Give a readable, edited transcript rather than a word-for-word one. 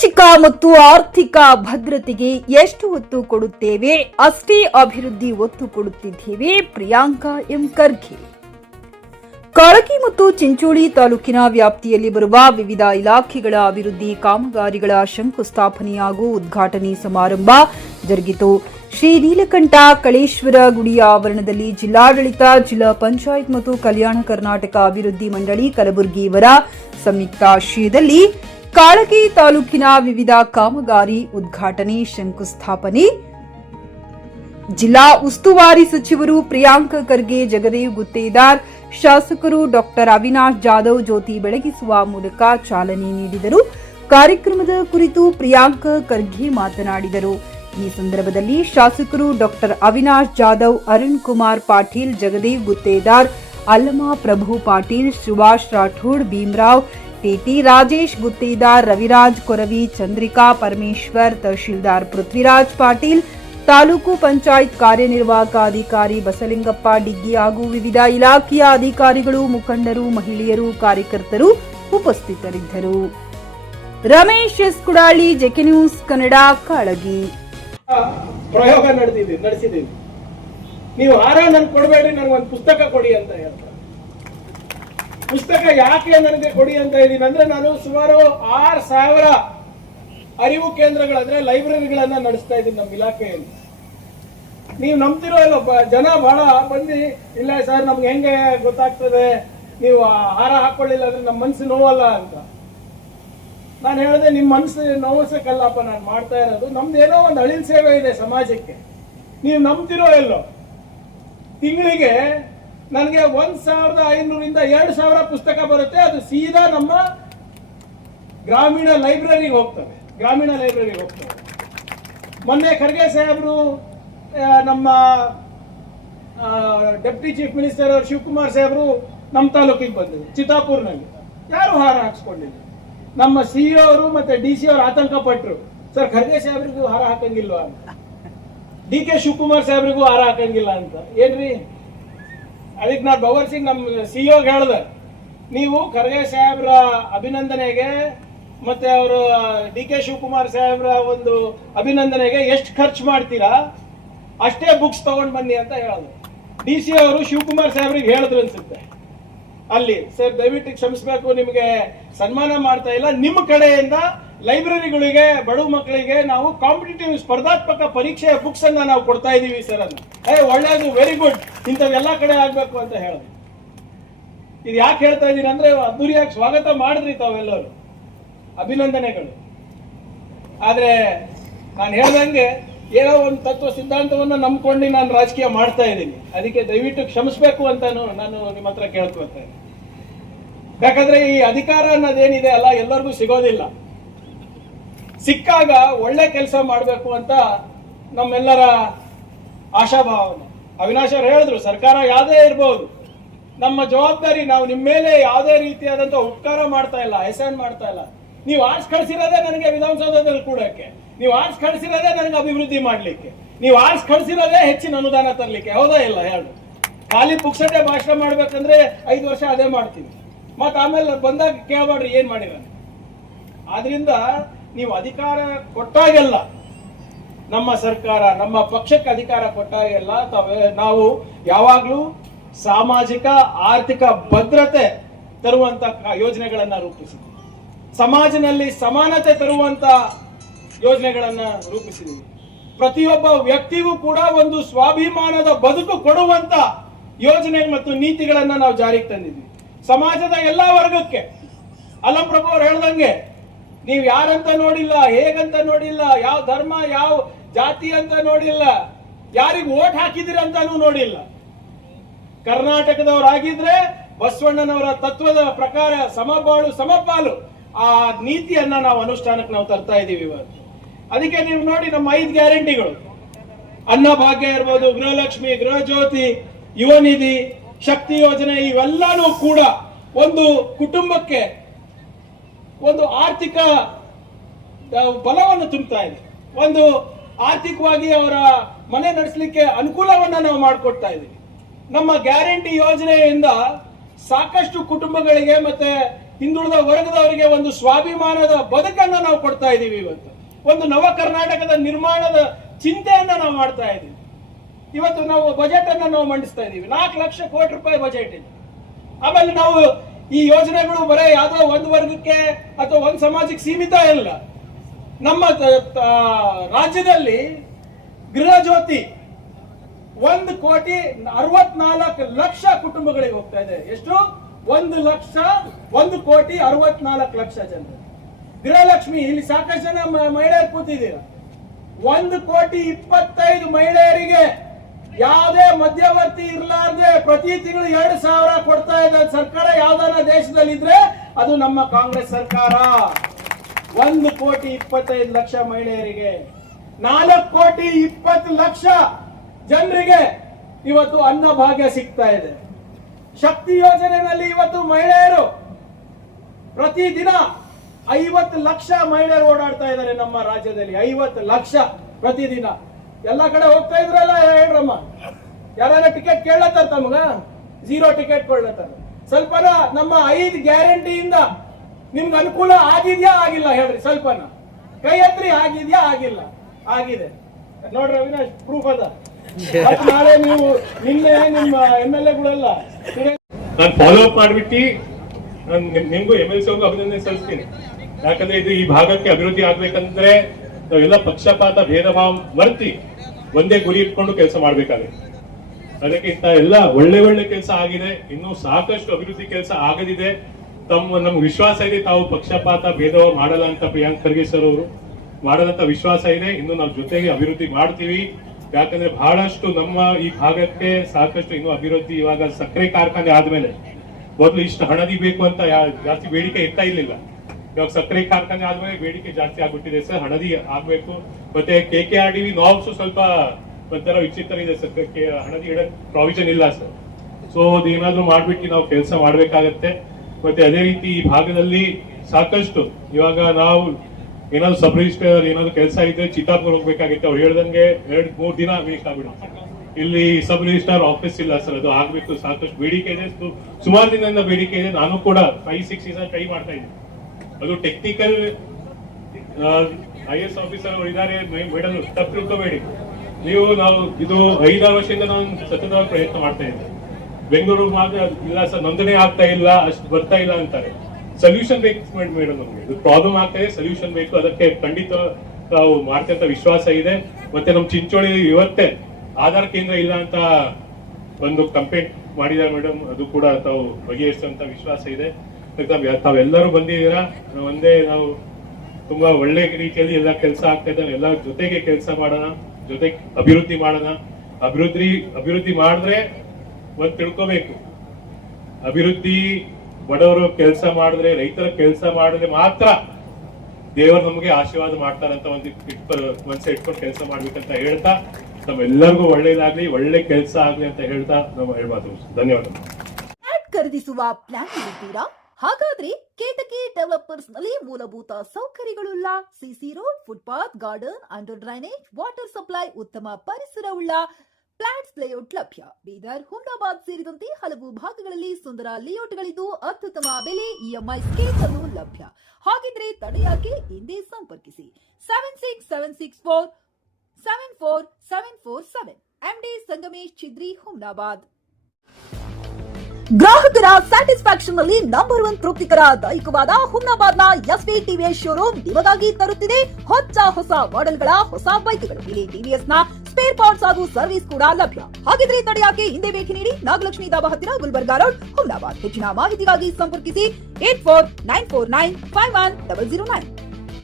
ಸಾಮಾಜಿಕ ಮತ್ತು ಆರ್ಥಿಕ ಭದ್ರತೆಗೆ ಎಷ್ಟು ಒತ್ತು ಕೊಡುತ್ತೇವೆ ಅಷ್ಟೇ ಅಭಿವೃದ್ಧಿ ಒತ್ತು ಕೊಡುತ್ತಿದ್ದೇವೆ. ಪ್ರಿಯಾಂಕಾ ಎಂ ಖರ್ಗೆ. ಕಾಳಗಿ ಮತ್ತು ಚಿಂಚೋಳಿ ತಾಲೂಕಿನ ವ್ಯಾಪ್ತಿಯಲ್ಲಿ ಬರುವ ವಿವಿಧ ಇಲಾಖೆಗಳ ಅಭಿವೃದ್ಧಿ ಕಾಮಗಾರಿಗಳ ಶಂಕುಸ್ಥಾಪನೆ ಹಾಗೂ ಉದ್ಘಾಟನೆ ಸಮಾರಂಭ ಜರುಗಿತು. ಶ್ರೀ ನೀಲಕಂಠ ಕಳೇಶ್ವರ ಗುಡಿಯ ಆವರಣದಲ್ಲಿ ಜಿಲ್ಲಾಡಳಿತ, ಜಿಲ್ಲಾ ಪಂಚಾಯತ್ ಮತ್ತು ಕಲ್ಯಾಣ ಕರ್ನಾಟಕ ಅಭಿವೃದ್ಧಿ ಮಂಡಳಿ ಕಲಬುರಗಿ ಇವರ ಸಂಯುಕ್ತಾಶ್ರಯದಲ್ಲಿ ಕಾಳಗಿ ತಾಲೂಕಿನ ವಿವಿಧ ಕಾಮಗಾರಿ ಉದ್ಘಾಟನೆ ಶಂಕುಸ್ಥಾಪನೆ. ಜಿಲ್ಲಾ ಉಸ್ತುವಾರಿ ಸಚಿವರು ಪ್ರಿಯಾಂಕಾ ಖರ್ಗೆ, ಜಗದೇವ್ ಗುತ್ತೇದಾರ್, ಶಾಸಕರು ಡಾಕ್ಟರ್ ಅವಿನಾಶ್ ಜಾಧವ್ ಜ್ಯೋತಿ ಬೆಳಗಿಸುವ ಮೂಲಕ ಚಾಲನೆ ನೀಡಿದರು. ಕಾರ್ಯಕ್ರಮದ ಕುರಿತು ಪ್ರಿಯಾಂಕಾ ಖರ್ಗೆ ಮಾತನಾಡಿದರು. ಈ ಸಂದರ್ಭದಲ್ಲಿ ಶಾಸಕರು ಡಾಕ್ಟರ್ ಅವಿನಾಶ್ ಜಾಧವ್, ಅರುಣ್ ಕುಮಾರ್ ಪಾಟೀಲ್, ಜಗದೇವ್ ಗುತ್ತೇದಾರ್, ಅಲ್ಲಮ ಪ್ರಭು ಪಾಟೀಲ್, ಸುಭಾಷ್ ರಾಠೋಡ್, ಭೀಮರಾವ್ ಟಿಟಿ, ರಾಜೇಶ್ ಗುತ್ತೇದಾರ್, ರವಿರಾಜ್ ಕೊರವಿ, ಚಂದ್ರಿಕಾ ಪರಮೇಶ್ವರ್, ತಹಶೀಲ್ದಾರ್ ಪೃಥ್ವಿರಾಜ್ ಪಾಟೀಲ್, ತಾಲೂಕು ಪಂಚಾಯತ್ ಕಾರ್ಯನಿರ್ವಾಹಕ ಅಧಿಕಾರಿ ಬಸಲಿಂಗಪ್ಪ ಡಿಗ್ಗಿ ಹಾಗೂ ವಿವಿಧ ಇಲಾಖೆಯ ಅಧಿಕಾರಿಗಳು, ಮುಖಂಡರು, ಮಹಿಳೆಯರು, ಕಾರ್ಯಕರ್ತರು ಉಪಸ್ಥಿತರಿದ್ದರು. Ramesh S Kudali, JK news Kannada, Kalagi. ಪ್ರಯೋಗ ನಡೆಸಿದ್ದೀವಿ. ನೀವು ಹಾರ ನನ್ಗೆ ಕೊಡಬೇಡಿ, ನನಗೆ ಒಂದು ಪುಸ್ತಕ ಕೊಡಿ ಅಂತ ಹೇಳ್ತಾರೆ. ಪುಸ್ತಕ ಯಾಕೆ ನನಗೆ ಕೊಡಿ ಅಂತ ಇದ್ದೀನಿ ಅಂದ್ರೆ, ನಾನು ಸುಮಾರು 6,000 ಅರಿವು ಕೇಂದ್ರಗಳಂದ್ರೆ ಲೈಬ್ರರಿಗಳನ್ನ ನಡೆಸ್ತಾ ಇದ್ದೀನಿ ನಮ್ಮ ಇಲಾಖೆಯಲ್ಲಿ. ನೀವು ನಂಬ್ತಿರೋ ಇಲ್ಲ, ಜನ ಬಹಳ ಬಂದು, ಇಲ್ಲ ಸರ್ ನಮ್ಗೆ ಹೆಂಗೆ ಗೊತ್ತಾಗ್ತದೆ, ನೀವು ಹಾರ ಹಾಕೊಳ್ಳಿಲ್ಲ ಅಂದ್ರೆ ನಮ್ಮ ಮನಸ್ಸು ನೋವಲ್ಲ ಅಂತ. ನಾನು ಹೇಳಿದೆ, ನಿಮ್ಮ ಮನಸ್ಸು ನೋವಸಕ್ಕಲ್ಲಪ್ಪ ನಾನು ಮಾಡ್ತಾ ಇರೋದು, ನಮ್ದೇನೋ ಒಂದು ಅಳಿಲ್ ಸೇವೆ ಇದೆ ಸಮಾಜಕ್ಕೆ. ನೀವು ನಂಬ್ತಿರೋ ಎಲ್ಲೋ, ತಿಂಗಳಿಗೆ ನನಗೆ 1,500ರಿಂದ 2,000 ಪುಸ್ತಕ ಬರುತ್ತೆ. ಅದು ಸೀದಾ ನಮ್ಮ ಗ್ರಾಮೀಣ ಲೈಬ್ರರಿಗೆ ಹೋಗ್ತವೆ. ಮೊನ್ನೆ ಖರ್ಗೆ ಸಾಹೇಬ್ರು, ನಮ್ಮ ಡೆಪ್ಟಿ ಚೀಫ್ ಮಿನಿಸ್ಟರ್ ಶಿವಕುಮಾರ್ ಸಾಹೇಬ್ರು ನಮ್ಮ ತಾಲೂಕಿಗೆ ಬಂದರು, ಚಿತ್ತಾಪುರ್ನಲ್ಲಿ. ಯಾರು ಹಾರ ಹಾಕ್ಸ್ಕೊಂಡಿಲ್ಲ. ನಮ್ಮ ಸಿಇಒ ಅವರು ಮತ್ತೆ DC ಅವರು ಆತಂಕ ಪಟ್ಟರು, ಸರ್ ಖರ್ಗೆ ಸಾಹೇಬ್ರಿಗೂ ಹಾರ ಹಾಕಂಗಿಲ್ವಾ ಅಂತ, DK ಶಿವಕುಮಾರ್ ಸಾಹೇಬ್ರಿಗೂ ಹಾರ ಹಾಕಂಗಿಲ್ಲ ಅಂತ. ಏನ್ರಿ, ಅದಕ್ಕೆ ನಾನು ಭಗವತ್ ಸಿಂಗ್ ನಮ್ಮ CEO ಹೇಳಿದೆ, ನೀವು ಖರ್ಗೆ ಸಾಹೇಬ್ರ ಅಭಿನಂದನೆಗೆ ಮತ್ತೆ ಅವರು DK ಶಿವಕುಮಾರ್ ಸಾಹೇಬ್ರ ಒಂದು ಅಭಿನಂದನೆಗೆ ಎಷ್ಟು ಖರ್ಚು ಮಾಡ್ತೀರಾ ಅಷ್ಟೇ ಬುಕ್ಸ್ ತಗೊಂಡ್ ಬನ್ನಿ ಅಂತ ಹೇಳಿದ್ರು. DC ಅವರು ಶಿವಕುಮಾರ್ ಸಾಹೇಬ್ರಿಗೆ ಹೇಳಿದ್ರು ಅನ್ಸುತ್ತೆ ಅಲ್ಲಿ, ಸರ್ ದಯವಿಟ್ಟು ಕ್ಷಮಿಸಬೇಕು, ನಿಮಗೆ ಸನ್ಮಾನ ಮಾಡ್ತಾ ಇಲ್ಲ, ನಿಮ್ಮ ಕಡೆಯಿಂದ ಲೈಬ್ರರಿಗಳಿಗೆ, ಬಡ ಮಕ್ಕಳಿಗೆ ನಾವು ಕಾಂಪಿಟೇಟಿವ್ ಸ್ಪರ್ಧಾತ್ಮಕ ಪರೀಕ್ಷೆಯ ಬುಕ್ಸ್ ಅನ್ನ ನಾವು ಕೊಡ್ತಾ ಇದೀವಿ ಸರ್ ಅಂತ. ಒಳ್ಳೇದು, ವೆರಿ ಗುಡ್, ಇಂಥವೆಲ್ಲ ಕಡೆ ಆಗ್ಬೇಕು ಅಂತ ಹೇಳಿದ್ರು. ಇದು ಯಾಕೆ ಹೇಳ್ತಾ ಇದ್ದೀನಿ ಅಂದ್ರೆ, ಅದ್ದೂರಿಯಾಗಿ ಸ್ವಾಗತ ಮಾಡಿದ್ರಿ ತಾವೆಲ್ಲರೂ, ಅಭಿನಂದನೆಗಳು. ಆದ್ರೆ ನಾನು ಹೇಳ್ದಂಗೆ ಏನೋ ಒಂದು ತತ್ವ ಸಿದ್ಧಾಂತವನ್ನ ನಂಬ್ಕೊಂಡು ನಾನು ರಾಜಕೀಯ ಮಾಡ್ತಾ ಇದ್ದೀನಿ. ಅದಕ್ಕೆ ದಯವಿಟ್ಟು ಕ್ಷಮಿಸಬೇಕು ಅಂತಾನು ನಾನು ನಿಮ್ಮ ಹತ್ರ ಕೇಳ್ಕೊಳ್ತೇನೆ. ಯಾಕಂದ್ರೆ ಈ ಅಧಿಕಾರ ಅನ್ನೋದೇನಿದೆ ಅಲ್ಲ, ಎಲ್ಲರಿಗೂ ಸಿಗೋದಿಲ್ಲ. ಸಿಕ್ಕಾಗ ಒಳ್ಳೆ ಕೆಲಸ ಮಾಡಬೇಕು ಅಂತ ನಮ್ಮೆಲ್ಲರ ಆಶಾಭಾವನೆ. ಅವಿನಾಶ್ ಅವರು ಹೇಳಿದ್ರು, ಸರ್ಕಾರ ಯಾವುದೇ ಇರಬಹುದು, ನಮ್ಮ ಜವಾಬ್ದಾರಿ, ನಾವು ನಿಮ್ಮ ಮೇಲೆ ಯಾವುದೇ ರೀತಿಯಾದಂತ ಉಪಕಾರ ಮಾಡ್ತಾ ಇಲ್ಲ, ಎಹಸಾನ್ ಮಾಡ್ತಾ ಇಲ್ಲ. ನೀವು ಆರ್ಸ್ ಕಳಿಸಿರೋದೇ ನನಗೆ ವಿಧಾನಸೌಧದಲ್ಲಿ ಕೂಡಕ್ಕೆ, ನೀವು ಆರ್ಸ್ ಕಳಿಸಿರೋದೇ ನನಗೆ ಅಭಿವೃದ್ಧಿ ಮಾಡ್ಲಿಕ್ಕೆ, ನೀವು ಆರ್ಸ್ ಕಳಿಸಿರೋದೇ ಹೆಚ್ಚಿನ ಅನುದಾನ ತರಲಿಕ್ಕೆ. ಹೌದಾ ಇಲ್ಲ ಹೇಳು? ಖಾಲಿ ಪುಕ್ಸಟೆ ಭಾಷಣ ಮಾಡ್ಬೇಕಂದ್ರೆ 5 ವರ್ಷ ಅದೇ ಮಾಡ್ತೀವಿ, ಮತ್ತೆ ಆಮೇಲೆ ಬಂದಾಗ ಕೇಳಬೇಡ್ರಿ ಏನ್ ಮಾಡಿರ. ಆದ್ರಿಂದ ನೀವು ಅಧಿಕಾರ ಕೊಟ್ಟಾಗೆಲ್ಲ, ನಮ್ಮ ಸರ್ಕಾರ, ನಮ್ಮ ಪಕ್ಷಕ್ಕೆ ಅಧಿಕಾರ ಕೊಟ್ಟಾಗೆಲ್ಲ ನಾವು ಯಾವಾಗ್ಲೂ ಸಾಮಾಜಿಕ ಆರ್ಥಿಕ ಭದ್ರತೆ ತರುವಂತ ಯೋಜನೆಗಳನ್ನ ರೂಪಿಸಿದ್ವಿ. ಸಮಾಜದಲ್ಲಿ ಸಮಾನತೆ ತರುವಂತ ಯೋಜನೆಗಳನ್ನ ರೂಪಿಸಿದ್ವಿ. ಪ್ರತಿಯೊಬ್ಬ ವ್ಯಕ್ತಿಗೂ ಕೂಡ ಒಂದು ಸ್ವಾಭಿಮಾನದ ಬದುಕು ಕೊಡುವಂತ ಯೋಜನೆ ಮತ್ತು ನೀತಿಗಳನ್ನ ನಾವು ಜಾರಿಗೆ ತಂದಿದ್ವಿ. ಸಮಾಜದ ಎಲ್ಲಾ ವರ್ಗಕ್ಕೆ, ಅಲ್ಲಂ ಪ್ರಭು ಅವರು ಹೇಳ್ದಂಗೆ, ನೀವು ಯಾರಂತ ನೋಡಿಲ್ಲ, ಹೇಗಂತ ನೋಡಿಲ್ಲ, ಯಾವ ಧರ್ಮ ಯಾವ ಜಾತಿ ಅಂತ ನೋಡಿಲ್ಲ, ಯಾರಿಗೆ ವೋಟ್ ಹಾಕಿದಿರ ಅಂತಾನೂ ನೋಡಿಲ್ಲ. ಕರ್ನಾಟಕದವರಾಗಿದ್ರೆ ಬಸವಣ್ಣನವರ ತತ್ವದ ಪ್ರಕಾರ ಸಮಬಾಳು ಸಮಪಾಲು ಆ ನೀತಿಯನ್ನ ನಾವು ಅನುಷ್ಠಾನಕ್ಕೆ ನಾವು ತರ್ತಾ ಇದೀವಿ ಇವತ್ತು. ಅದಕ್ಕೆ ನೀವು ನೋಡಿ, ನಮ್ಮ 5 ಗ್ಯಾರಂಟಿಗಳು, ಅನ್ನ ಭಾಗ್ಯ ಇರ್ಬೋದು, ಗೃಹಲಕ್ಷ್ಮಿ, ಗೃಹ ಜ್ಯೋತಿ, ಯುವ ನಿಧಿ, ಶಕ್ತಿ ಯೋಜನೆ, ಇವೆಲ್ಲಾನು ಕೂಡ ಒಂದು ಕುಟುಂಬಕ್ಕೆ ಒಂದು ಆರ್ಥಿಕ ಬಲವನ್ನು ತುಂಬುತ್ತಾ ಇದೆ. ಒಂದು ಆರ್ಥಿಕವಾಗಿ ಅವರ ಮನೆ ನಡೆಸಲಿಕ್ಕೆ ಅನುಕೂಲವನ್ನ ನಾವು ಮಾಡಿಕೊಡ್ತಾ ಇದ್ದೀವಿ. ನಮ್ಮ ಗ್ಯಾರಂಟಿ ಯೋಜನೆಯಿಂದ ಸಾಕಷ್ಟು ಕುಟುಂಬಗಳಿಗೆ ಮತ್ತೆ ಹಿಂದುಳಿದ ವರ್ಗದವರಿಗೆ ಒಂದು ಸ್ವಾಭಿಮಾನದ ಬದುಕನ್ನ ನಾವು ಕೊಡ್ತಾ ಇದ್ದೀವಿ. ಇವತ್ತು ಒಂದು ನವ ಕರ್ನಾಟಕದ ನಿರ್ಮಾಣದ ಚಿಂತೆಯನ್ನ ನಾವು ಮಾಡ್ತಾ ಇದ್ದೀವಿ. ಇವತ್ತು ನಾವು ಬಜೆಟ್ ಅನ್ನ ನಾವು ಮಂಡಿಸ್ತಾ ಇದ್ದೀವಿ. 4 ಲಕ್ಷ ಕೋಟಿ ರೂಪಾಯಿ ಬಜೆಟ್ ಇದೆ. ಆಮೇಲೆ ನಾವು ಈ ಯೋಜನೆಗಳು ಬರೀ ಯಾವುದೋ ಒಂದು ವರ್ಗಕ್ಕೆ ಅಥವಾ ಒಂದು ಸಮಾಜಕ್ಕೆ ಸೀಮಿತ ಇಲ್ಲ. ನಮ್ಮ ರಾಜ್ಯದಲ್ಲಿ ಗೃಹ ಜ್ಯೋತಿ 1,64,00,000 ಕುಟುಂಬಗಳಿಗೆ ಹೋಗ್ತಾ ಇದೆ. ಎಷ್ಟು? 1,64,00,000 ಜನರು. ಗೃಹಲಕ್ಷ್ಮಿ, ಇಲ್ಲಿ ಸಾಕಷ್ಟು ಜನ ಮಹಿಳೆಯರು ಕೂತಿದ್ದೀರಾ. 1,25,00,000 ಮಹಿಳೆಯರಿಗೆ ಯಾವುದೇ ಮಧ್ಯವರ್ತಿ ಇರಲಾರ್ದೆ ಪ್ರತಿ ತಿಂಗಳು 2,000 ಕೊಡ್ತಾ ಇದೆ ಸರ್ಕಾರ. ಯಾವ್ದಾನ ದೇಶದಲ್ಲಿ ಇದ್ರೆ ಅದು ನಮ್ಮ ಕಾಂಗ್ರೆಸ್ ಸರ್ಕಾರ. 1,25,00,000 ಮಹಿಳೆಯರಿಗೆ, 4,20,00,000 ಜನರಿಗೆ ಇವತ್ತು ಅನ್ನಭಾಗ್ಯ ಸಿಗ್ತಾ ಇದೆ. ಶಕ್ತಿ ಯೋಜನೆಯಲ್ಲಿ ಇವತ್ತು ಮಹಿಳೆಯರು ಪ್ರತಿದಿನ 50 ಲಕ್ಷ ಮಹಿಳೆಯರು ಓಡಾಡ್ತಾ ಇದ್ದಾರೆ ನಮ್ಮ ರಾಜ್ಯದಲ್ಲಿ. 50 ಲಕ್ಷ ಪ್ರತಿದಿನ. ಎಲ್ಲ ಕಡೆ ಹೋಗ್ತಾ ಇದ್ರಲ್ಲ, ಹೇಳ್ರಮ್ಮ. ಯಾರ ಟಿಕೆಟ್ ಕೇಳತ್ತಾರ ತಮಗ? 0 ಟಿಕೆಟ್ ಕೊಡ್ಲತ್ತಾರ. ಸ್ವಲ್ಪನ ನಮ್ಮ 5 ಗ್ಯಾರಂಟಿಯಿಂದ ನಿಮ್ಗೆ ಅನುಕೂಲ ಆಗಿದ್ಯಾ ಆಗಿಲ್ಲ ಹೇಳ್ರಿ? ಸ್ವಲ್ಪನ ಕೈ ಎತ್ರಿ. ಆಗಿದ್ಯಾ ಆಗಿಲ್ಲ? ಆಗಿದೆ ನೋಡ್ರಿ ಅವಿನಾಶ್, ಪ್ರೂಫ್ ಅದ. ನಾಳೆ ನೀವು ನಿನ್ನೆ ನಿಮ್ಮ MLA ಗಳೆಲ್ಲ ನಾನು ಫಾಲೋ ಅಪ್ ಮಾಡ್ಬಿಟ್ಟು ನಿಮ್ಗೂ MLC ಅವ್ರಿಗೂ ಅಭಿನಂದನೆ ಸಲ್ಲಿಸ್ತೀನಿ. ಯಾಕಂದ್ರೆ ಇದು ಈ ಭಾಗಕ್ಕೆ ಅಭಿವೃದ್ಧಿ ಆಗ್ಬೇಕಂದ್ರೆ ನಾವೆಲ್ಲ ಪಕ್ಷಪಾತ ಭೇದ ಭಾವ ಮರ್ತಿ ಒಂದೇ ಗುರಿ ಇಟ್ಕೊಂಡು ಕೆಲಸ ಮಾಡ್ಬೇಕಾಗುತ್ತೆ. ಅದಕ್ಕೆ ಇಂತ ಎಲ್ಲ ಒಳ್ಳೆ ಒಳ್ಳೆ ಕೆಲಸ ಆಗಿದೆ. ಇನ್ನು ಸಾಕಷ್ಟು ಅಭಿವೃದ್ಧಿ ಕೆಲಸ ಆಗದಿದೆ. ನಮ್ಗೆ ವಿಶ್ವಾಸ ಇದೆ ತಾವು ಪಕ್ಷಪಾತ ಭೇದ ಭಾವ ಮಾಡಲ್ಲ ಅಂತ ಪ್ರಿಯಾಂಕ್ ಖರ್ಗೆ ಸರ್ ಅವರು ಮಾಡದಂತ ವಿಶ್ವಾಸ ಇದೆ. ಇನ್ನು ನಾವು ಜೊತೆಗೆ ಅಭಿವೃದ್ಧಿ ಮಾಡ್ತೀವಿ. ಯಾಕಂದ್ರೆ ಬಹಳಷ್ಟು ನಮ್ಮ ಈ ಭಾಗಕ್ಕೆ ಸಾಕಷ್ಟು ಇನ್ನು ಅಭಿವೃದ್ಧಿ. ಇವಾಗ ಸಕ್ಕರೆ ಕಾರ್ಖಾನೆ ಆದ್ಮೇಲೆ ಮೊದಲು ಇಷ್ಟು ಹಣದಿ ಬೇಕು ಅಂತ ಜಾಸ್ತಿ ಬೇಡಿಕೆ ಇರ್ತಾ ಇರ್ಲಿಲ್ಲ. ಇವಾಗ ಸಕ್ಕರೆ ಕಾರ್ಖಾನೆ ಆದ್ಮೇಲೆ ಬೇಡಿಕೆ ಜಾಸ್ತಿ ಆಗ್ಬಿಟ್ಟಿದೆ ಸರ್. ಹಣದಿ ಆಗ್ಬೇಕು. ಮತ್ತೆ KKRDB ನಾರ್ಮ್ಸ್ ಸ್ವಲ್ಪ ಒಂಥರ ವಿಚಿತ್ರ ಇದೆ ಸರ್. ಹಣದಿ ಇಡಕ್ ಪ್ರಾವಿಷನ್ ಇಲ್ಲ ಸರ್. ಸೊ ಅದೇನಾದ್ರೂ ಮಾಡ್ಬಿಟ್ಟು ನಾವು ಕೆಲಸ ಮಾಡ್ಬೇಕಾಗತ್ತೆ. ಮತ್ತೆ ಅದೇ ರೀತಿ ಈ ಭಾಗದಲ್ಲಿ ಸಾಕಷ್ಟು ಇವಾಗ ನಾವು ಏನಾದ್ರು ಸಬ್ ರಿಜಿಸ್ಟರ್ ಏನಾದ್ರು ಕೆಲಸ ಇದ್ರೆ ಚಿತ್ತಾಪುರ ಹೋಗ್ಬೇಕಾಗಿತ್ತು. ಅವ್ರು ಹೇಳ್ದಂಗೆ 2-3 ದಿನ ವೇಸ್ಟ್ ಆಗ್ಬಿಡುತ್ತೆ. ಇಲ್ಲಿ ಸಬ್ ರಿಜಿಸ್ಟರ್ ಆಫೀಸ್ ಇಲ್ಲ ಸರ್. ಅದು ಆಗ್ಬೇಕು. ಸಾಕಷ್ಟು ಬೇಡಿಕೆ ಇದೆ. ಸುಮಾರು ದಿನದಿಂದ ಬೇಡಿಕೆ ಇದೆ. ನಾನು ಕೂಡ 5-6 ದಿನ ಟ್ರೈ ಮಾಡ್ತಾ ಇದ್ದೀನಿ. ಅದು ಟೆಕ್ನಿಕಲ್ IAS ಆಫೀಸರ್ ಅವರು ಇದ್ದಾರೆ ಮೇಡಮ್, ತಪ್ಪು ತಿಳ್ಕೋಬೇಡಿ ನೀವು. ನಾವು ಇದು 5-6 ವರ್ಷದಿಂದ ನಾನು ಸತತವಾಗಿ ಪ್ರಯತ್ನ ಮಾಡ್ತಾ ಇದ್ದೀನಿ. ಬೆಂಗಳೂರು ಮಾತ್ರ ಇಲ್ಲ ಸರ್, ನೋಂದಣಿ ಆಗ್ತಾ ಇಲ್ಲ, ಅಷ್ಟು ಬರ್ತಾ ಇಲ್ಲ ಅಂತಾರೆ. ಸೊಲ್ಯೂಷನ್ ಬೇಕು ಮೇಡಮ್. ನಮ್ಗೆ ಇದು ಪ್ರಾಬ್ಲಮ್ ಆಗ್ತಾ ಇದೆ, ಸೊಲ್ಯೂಷನ್ ಬೇಕು. ಅದಕ್ಕೆ ಖಂಡಿತ ನಾವು ಮಾಡ್ತಂತ ವಿಶ್ವಾಸ ಇದೆ. ಮತ್ತೆ ನಮ್ ಚಿಂಚೋಳಿ ಇವತ್ತೇ ಆಧಾರ್ ಕೇಂದ್ರ ಇಲ್ಲ ಅಂತ ಒಂದು ಕಂಪ್ಲೇಂಟ್ ಮಾಡಿದ್ದಾರೆ ಮೇಡಮ್. ಅದು ಕೂಡ ತಾವು ಬಗೆಹರಿಸುವಂತ ವಿಶ್ವಾಸ ಇದೆ. ತಾವೆಲ್ಲರೂ ಬಂದಿದ್ದೀರಾ. ಒಂದೇ ನಾವು ತುಂಬಾ ಒಳ್ಳೆ ರೀತಿಯಲ್ಲಿ ಎಲ್ಲ ಕೆಲಸ ಆಗ್ತಾ ಇದ್ದಾರೆ. ಎಲ್ಲ ಜೊತೆಗೆ ಕೆಲಸ ಮಾಡೋಣ, ಜೊತೆಗೆ ಅಭಿವೃದ್ಧಿ ಮಾಡೋಣ. ಅಭಿವೃದ್ಧಿ ಮಾಡಿದ್ರೆ ಒಂದ್ ತಿಳ್ಕೋಬೇಕು, ಅಭಿವೃದ್ಧಿ ಬಡವರು ಕೆಲಸ ಮಾಡಿದ್ರೆ, ರೈತರ ಕೆಲಸ ಮಾಡಿದ್ರೆ ಮಾತ್ರ ದೇವರು ನಮಗೆ ಆಶೀರ್ವಾದ ಮಾಡ್ತಾರಂತ ಒಂದು ಮನಸ್ಸು ಇಟ್ಕೊಂಡು ಕೆಲಸ ಮಾಡ್ಬೇಕಂತ ಹೇಳ್ತಾ, ನಮ್ಮೆಲ್ಲರಿಗೂ ಒಳ್ಳೇದಾಗ್ಲಿ, ಒಳ್ಳೆ ಕೆಲಸ ಆಗ್ಲಿ ಅಂತ ಹೇಳ್ತಾ ನಾವು ಹೇಳ್ಬಾರ್ದು. ಧನ್ಯವಾದ. ಖರೀದಿಸುವ ಪ್ಲಾನ್ ಇದ್ದೀರಾ? ಹಾಗಾದ್ರೆ ಕೇತಕಿ ಡೆವಲಪರ್ಸ್ ನಲ್ಲಿ ಮೂಲಭೂತ ಸೌಕರ್ಯಗಳುಳ್ಳ CC road, footpath, garden, under drainage, water supply, ಉತ್ತಮ ಪರಿಸರವುಳ್ಳ ಫ್ಲಾಟ್ಸ್ ಲೇಔಟ್ ಲಭ್ಯ. ಬೀದರ್, ಹುಮ್ನಾಬಾದ್ ಸೇರಿದಂತೆ ಹಲವು ಭಾಗಗಳಲ್ಲಿ ಸುಂದರ ಲೇಔಟ್ಗಳಿದ್ದು ಅತ್ಯುತ್ತಮ ಬೆಲೆ, EMI ಸ್ಕೀಮ್ಸ್ ಅನ್ನು ಲಭ್ಯ. ಹಾಗಿದ್ರೆ ತಡೆಯಾಕೆ? ಹಿಂದೆ ಸಂಪರ್ಕಿಸಿ 7676474747 MD ಸಂಗಮೇಶ್ ಚಿದ್ರಿ, ಹುಮ್ನಾಬಾದ್. ಗ್ರಾಹಕರ ಸ್ಯಾಟಿಸ್ಫ್ಯಾಕ್ಷನ್ ನಲ್ಲಿ ನಂಬರ್ 1 ತೃಪ್ತಿಕರ ದೈಹಿಕವಾದ ಹುಮ್ನಾಬಾದ್ನ SV TVS ಶೋರೂಮ್ ನಿಮಗಾಗಿ ತರುತ್ತಿದೆ ಹೊಸ ಮಾಡೆಲ್ಗಳ ಹೊಸ ಬೈಕ್ಗಳು. ಇಲ್ಲಿ TVS ನ ಸ್ಪೇರ್ ಪಾರ್ಟ್ಸ್ ಹಾಗೂ ಸರ್ವಿಸ್ ಕೂಡ ಲಭ್ಯ. ಹಾಗಿದ್ರೆ ತಡೆಯಾಕೆ? ಹಿಂದೆ ಭೇಟಿ ನೀಡಿ. ನಾಗಲಕ್ಷ್ಮಿ ಧಾಬಾ ಹತ್ತಿರ, ಗುಲ್ಬರ್ಗಾ ರೋಡ್, ಹುಮ್ನಾಬಾದ್. ಹೆಚ್ಚಿನ ಮಾಹಿತಿಗಾಗಿ ಸಂಪರ್ಕಿಸಿ 8494951009.